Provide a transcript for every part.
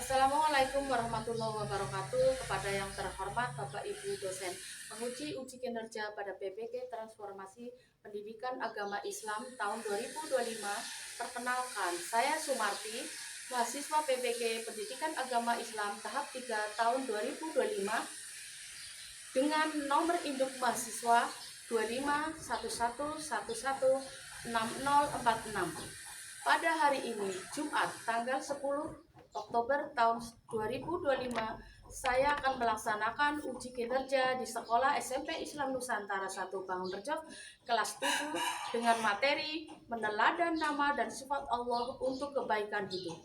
Assalamualaikum warahmatullahi wabarakatuh. Kepada yang terhormat Bapak Ibu dosen penguji uji kinerja pada PPK Transformasi Pendidikan Agama Islam tahun 2025. Perkenalkan, saya Sumarti, mahasiswa PPK Pendidikan Agama Islam tahap 3 tahun 2025 dengan nomor induk mahasiswa 2511116046. Pada hari ini, Jumat, tanggal 10 Oktober tahun 2025, saya akan melaksanakan uji kinerja di Sekolah SMP Islam Nusantara 1 Bangunrejo kelas 7 dengan materi meneladan nama dan sifat Allah untuk kebaikan hidup.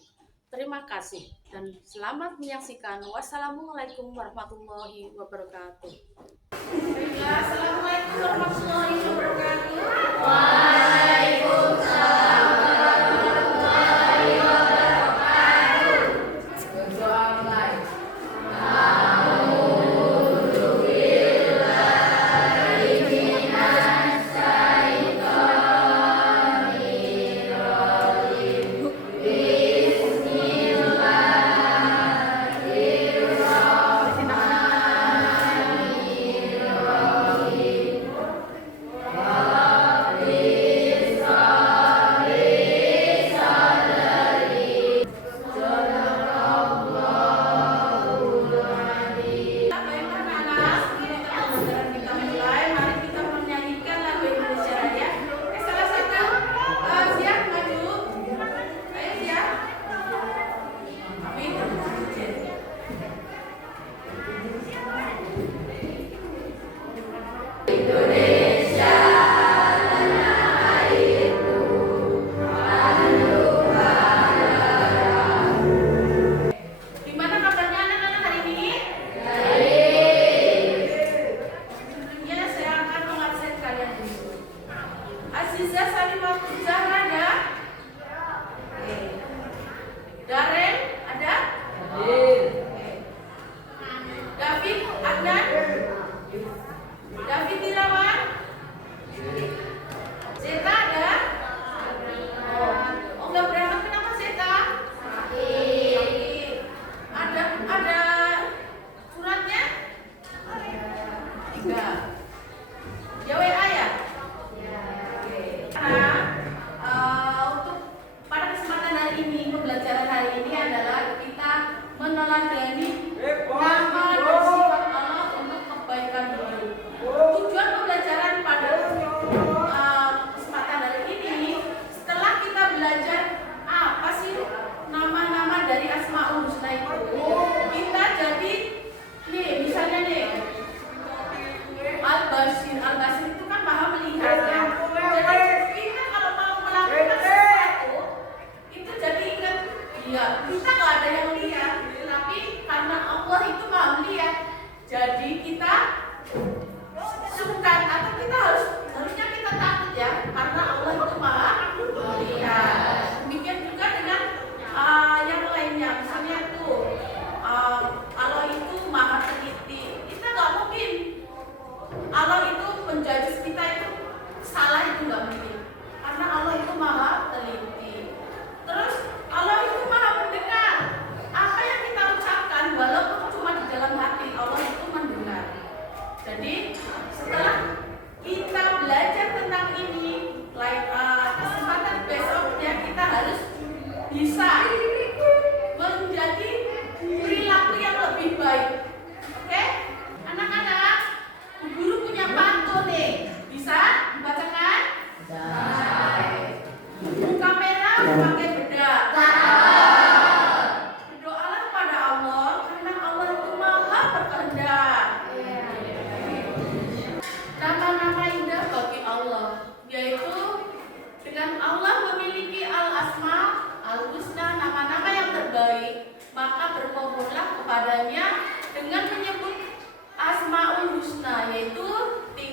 Terima kasih dan selamat menyaksikan. Wassalamualaikum warahmatullahi wabarakatuh. Assalamualaikum warahmatullahi wabarakatuh.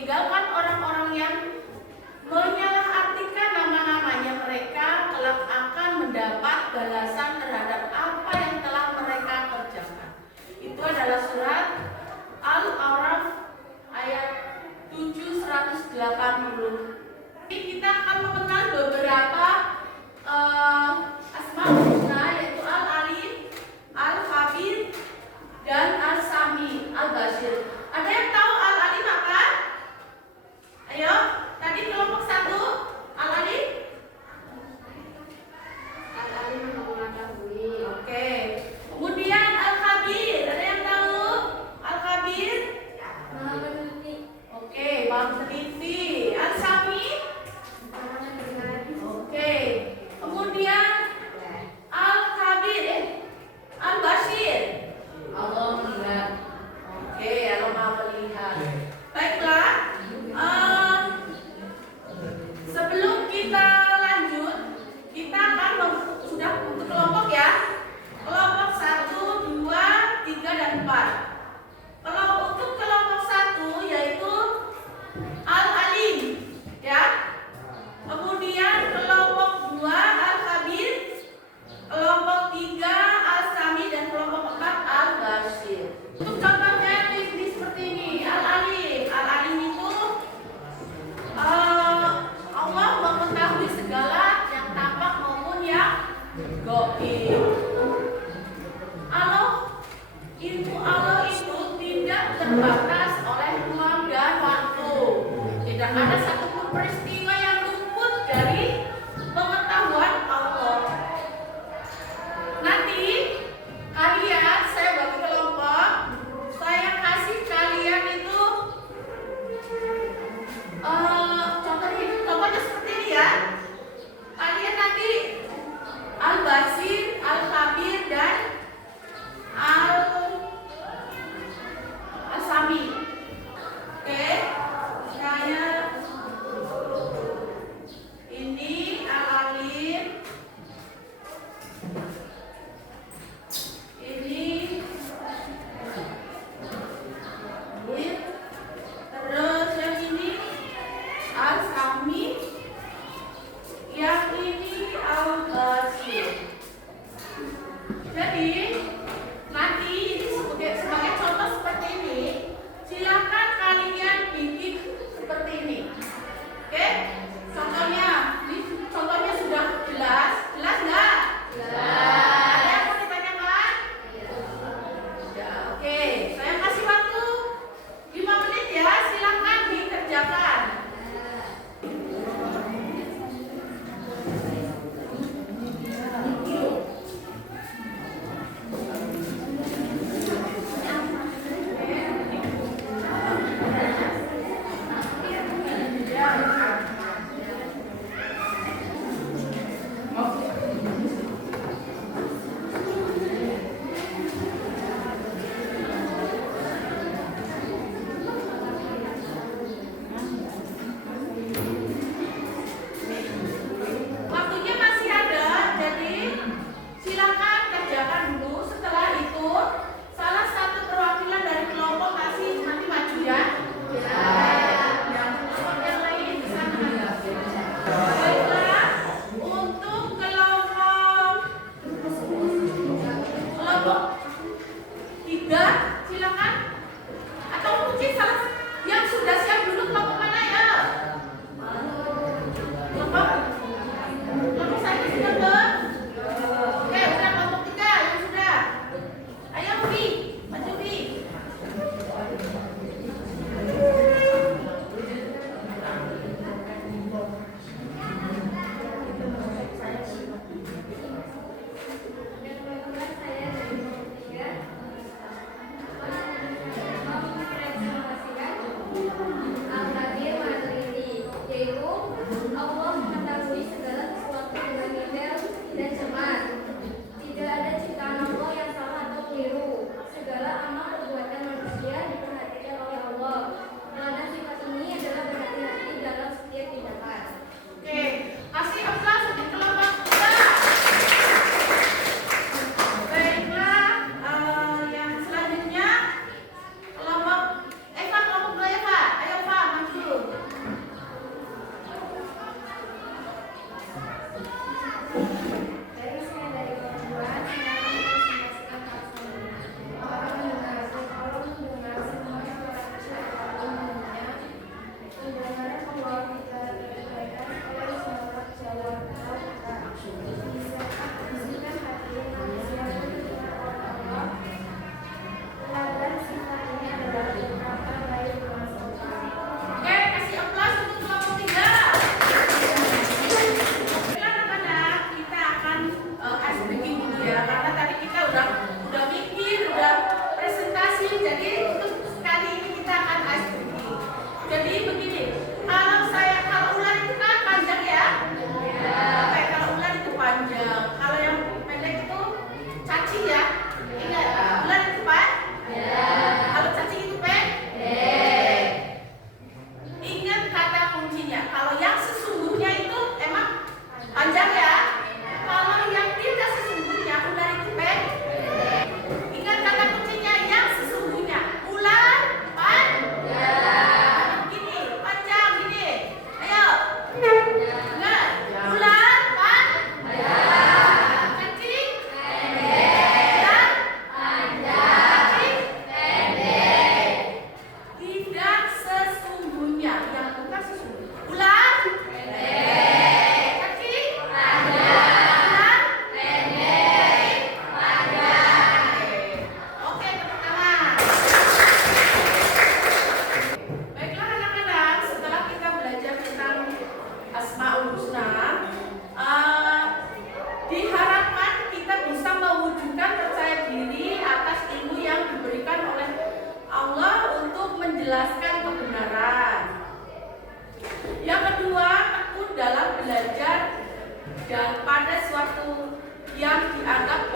Tinggalkan orang-orang yang menyalahartikan nama-namanya, mereka kelak akan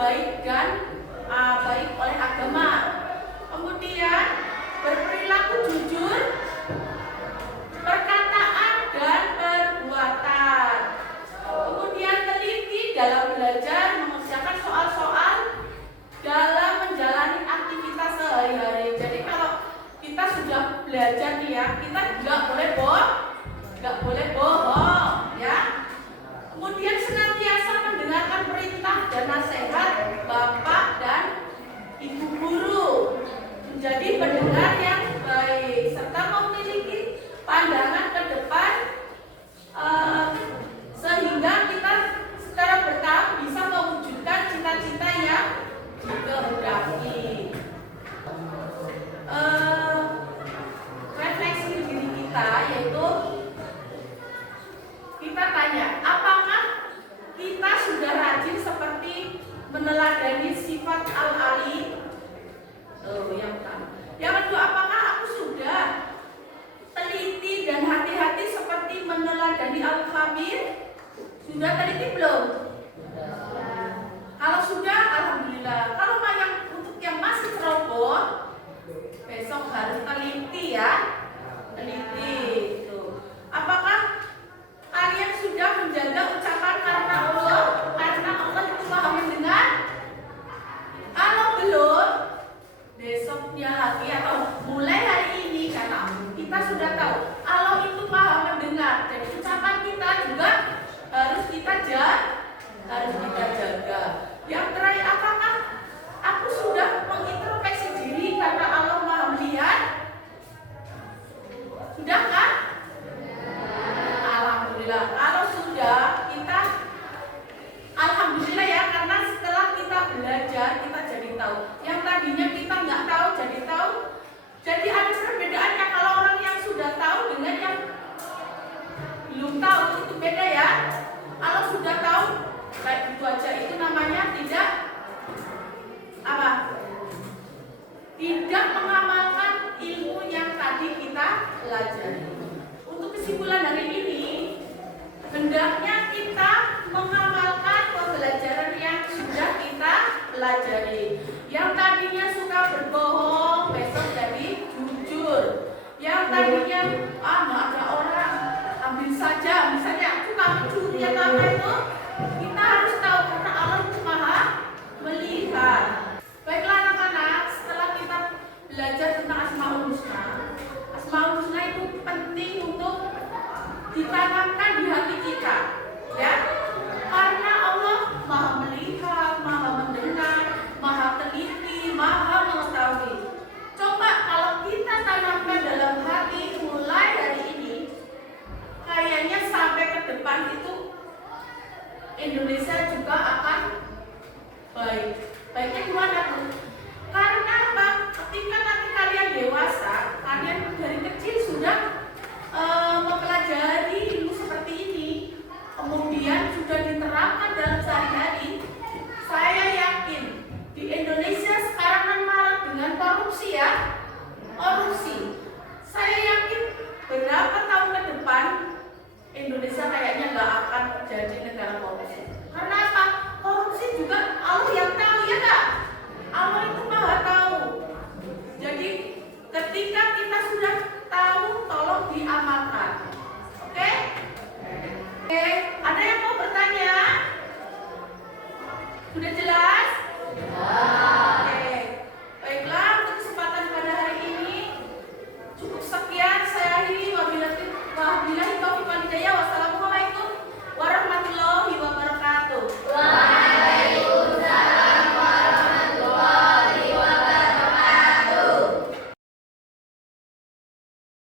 baik dan baik oleh agama. Kemudian berperilaku jujur, perkataan dan perbuatan. Kemudian teliti dalam belajar, mengerjakan soal-soal dalam menjalani aktivitas sehari-hari. Jadi kalau kita sudah belajar nih ya, kita nggak boleh bohong ya. Kemudian senantiasa mendengarkan perintah dan nasihat bapak dan ibu guru, menjadi pendengar yang baik serta memiliki pandangan ke depan sehingga kita secara bertahap bisa mewujudkan cita-cita yang dikehendaki. Refleksi diri kita yaitu kita tanya, apakah kita sudah rajin seperti meneladani sifat al-ali? Yang pertama. Yang kedua, apakah aku sudah teliti dan hati-hati seperti meneladani al-khabir? Sudah teliti belum? Kalau sudah, alhamdulillah. Kalau untuk yang masih ceroboh, besok harus teliti ya. Teliti itu. Apakah kalian sudah menjaga ucapan karena Allah itu maha mendengar? Kalau belum, besoknya lagi atau mulai hari ini, karena kita sudah tahu Allah itu maha mendengar. Jadi ucapan kita juga harus kita jaga. Yang terakhir, apakah aku sudah mengintrospeksi diri karena Allah maha melihat? Sudah kan? Alhamdulillah. Kalau sudah, kita alhamdulillah ya, karena setelah kita belajar kita jadi tahu. Yang tadinya kita nggak tahu jadi tahu. Jadi ada perbedaannya kalau orang yang sudah tahu dengan yang belum tahu, itu beda ya. Kalau sudah tahu kayak gitu aja, itu namanya tidak mengamalkan ilmu yang tadi kita pelajari. Untuk kesimpulan hari ini, hendaknya kita mengamalkan pembelajaran yang sudah kita pelajari. Yang tadinya suka berbohong, besok jadi jujur. Yang tadinya nggak ada orang, ambil saja. Misalnya aku mencuri atau apa itu, kita harus tahu karena Allah itu maha melihat. Baiklah anak-anak, setelah kita belajar tentang Asmaul Husna, Asmaul Husna itu penting untuk ditanamkan di hati kita, ya. Karena Allah maha melihat, maha mendengar, maha teliti, maha mengetahui. Coba kalau kita tanamkan dalam hati mulai hari ini, kayaknya sampai ke depan itu Indonesia juga akan baik. Baiknya gimana Bu? Karena apa? Ketika nanti kalian dewasa, kalian dari kecil sudah mempelajari ilmu seperti ini, kemudian sudah diterapkan dalam sehari-hari. Saya yakin di Indonesia sekarang kan marak dengan korupsi ya, korupsi. Saya yakin berapa tahun ke depan Indonesia kayaknya nggak akan jadi negara korupsi. Karena apa? Korupsi juga Allah yang tahu ya kak. Allah itu maha tahu. Jadi ketika kita sudah tahu, tolong diamalkan. Oke? Oke, ada yang mau bertanya? Sudah jelas?